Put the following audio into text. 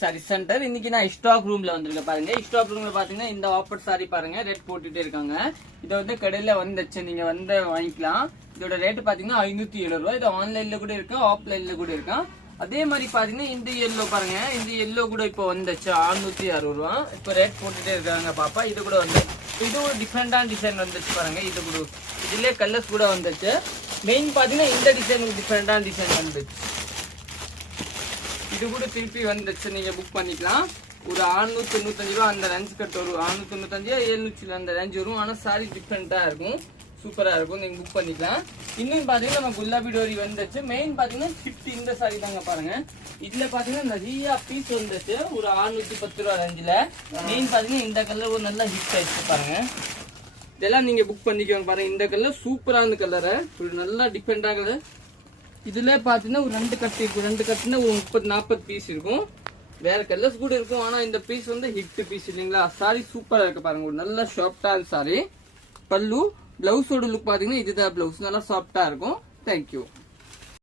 Sorry centre. இன்னைக்கு நான் stock ரூம்ல வந்திருக்கேன் பாருங்க. ஸ்டாக் ரூம்ல பாத்தீங்கன்னா இந்த ஆஃபர் சாரி பாருங்க, ரேட் போட்டுட்டே இருக்காங்க. இதை வந்து கடையில வந்துச்சு, நீங்க வந்து வாங்கிக்கலாம். இதோட ரேட் பாத்தீங்கன்னா 570 ரூபாய். இது ஆன்லைன்ல கூட இருக்கு, ஆஃப்லைன்ல கூட இருக்கு. அதே மாதிரி பாத்தீங்கன்னா இந்த எல்லோ பாருங்க, இந்த எல்லோ கூட இப்போ வந்துச்சு 660 ரூபா. இப்போ ரேட் போட்டுட்டே இருக்காங்க பாப்பா. இது கூட வந்து இது ஒரு டிஃப்ரெண்டான டிசைன் வந்துச்சு பாருங்க. இது கூட இதுலயே கலர்ஸ் கூட வந்துச்சு. மெயின் பாத்தீங்கன்னா இந்த டிசைன் டிஃப்ரெண்டான டிசைன் வந்துச்சு. இது கூட திருப்பி வந்துச்சு, நீங்க புக் பண்ணிக்கலாம். ஒரு 695 ரூபா அந்த ரேஞ்ச் கட் வரும். 695 700 அந்த ரேஞ்ச் வரும். ஆனா சாரி டிஃப்ரெண்டா இருக்கும், சூப்பரா இருக்கும், நீங்க புக் பண்ணிக்கலாம். இன்னும் பாத்தீங்கன்னா நம்ம குல்லாபி டோரி வந்துச்சு. மெயின் பாத்தீங்கன்னா ஷிஃப்ட் இந்த சாரி தாங்க பாருங்க. இதுல பாத்தீங்கன்னா நிறைய பீஸ் வந்துச்சு, ஒரு 610 ரூபா ரேஞ்சில. மெயின் பாத்தீங்கன்னா இந்த கலர் ஒரு நல்ல ஹிட் ஆயிடுச்சு பாருங்க. இதெல்லாம் நீங்க புக் பண்ணிக்கோங்க பாருங்க. இந்த கலர் சூப்பரான கலர், ஒரு நல்லா டிஃப்ரெண்டா கலர். இதுல பாத்தீங்கன்னா ஒரு 2 கட்டு இருக்கும். 2 கட்டுனா ஒரு 30-40 பீஸ் இருக்கும். வேற கலர்ஸ் கூட இருக்கும். ஆனா இந்த பீஸ் வந்து ஹிட் பீஸ் இல்லைங்களா. சாரி சூப்பரா இருக்கு பாருங்க, ஒரு நல்ல சாஃப்டான சாரி. பல்லு பிளவுஸோட லுக் பாத்தீங்கன்னா இதுதான் பிளவுஸ், நல்லா சாஃப்டா இருக்கும். தேங்க்யூ.